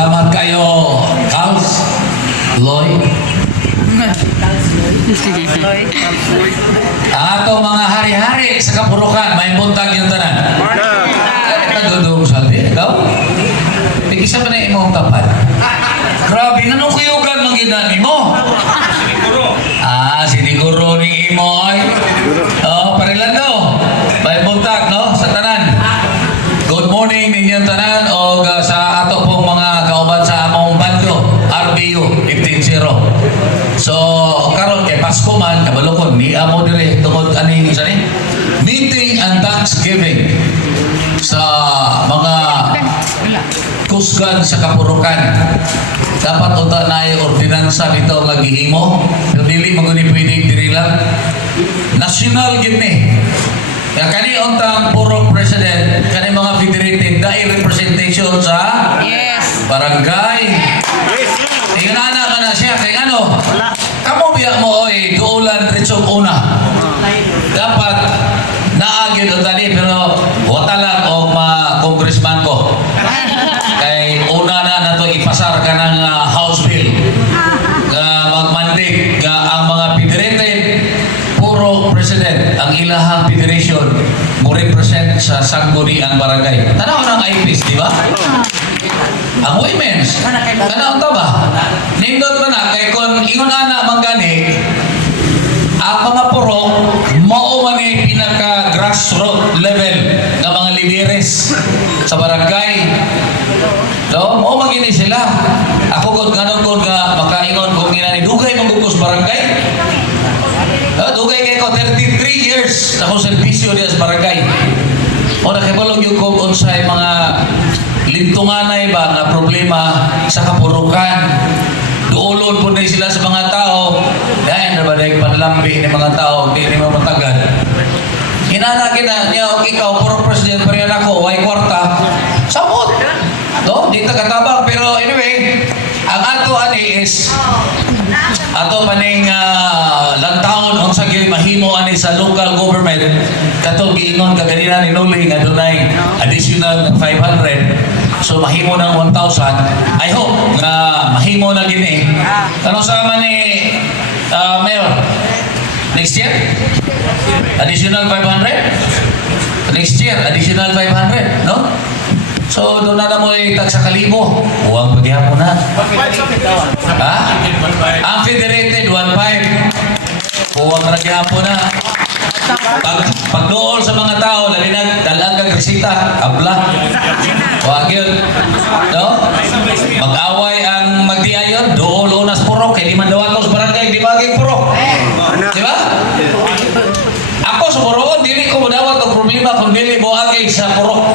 Salamat kayo, Carls, Lloyd. Ang atong mga hari-hari sa kapurukan, may buntag yung tanan. Nagdudong sabi, ikaw? Isa ba na imong tapat? Grabe, nanong kuyugan ng ginani mo? Siniguro ni Imoy. Parilando. May buntag, no? Sa tanan. Good morning ninyong tanan o sa ato pong mga kauban sa among bando, RBU 15-0. So, karon kay Pasko man, kabalukon, ni amo dire tungod ani isa ni meeting and Thanksgiving sa mga kusgan sa kapurukan. Dapat unta na ay ordinansa dito nga gihimo, pero dili maguni pwede diri lang. National gid ni. Ya kani untang puro president, kani mga federated dai representation sa barangay. Ingon ana kana siya kay ano? Kamo biya mo oy duulan ritsog una. Dapat naagid tani pero wata lang og congressman ko. Kay una na nato ipasar kanang House Bill. Magmandik ang mga federated puro president ang ilahang federation mo represent sa sangguni ang barangay. Tanaw ng IPs, di ba? Ang women's, tanaw ta ba? Nindot ba na, kay kung ingon ana manggani, ang mga puro, mao man ay pinaka-grassroots level ng mga lideres sa barangay. No? O magini sila. Ako kung ganun kung makaingon kung ginani, dugay magugos barangay. Dugay kay ko 33 years na kong servisyo diya sa barangay. O nakibalog yung kung unsay mga lintunganay ba na problema sa kapurukan. Duulon po na sila sa mga tao. Dahil na ba dahil panlambi ng mga tao, hindi mo matagal. Hinanakin na niya, ikaw, puro president, pero yan ako, way kwarta. Samot! No? Di katabang. Pero anyway, ang ato ani is ato paning lantaon ang sagil mahimo ani sa local government katong giingon kaganina ni Nuli nga dunay additional 500. So mahimo ng 1,000. I hope nga mahimo na gini. Ano sa man ni Mayor? Next year? Additional 500? Next year, additional 500, no? So, doon na mo itag sa kalibo. Huwag paghihapon na. Ha? Ang federated, 1.5. Huwag paghihapon na. Pag dool sa mga tao, lalinag, dalang kang resita, abla. Huwag yun. No? Mag-away ang magdiayon, dool unas purok, kaya di man daw ako sa barangay, di bagay purok. Di ba? Ako sa purok, dili ko madawat ang problema kung dili mo agay sa purok.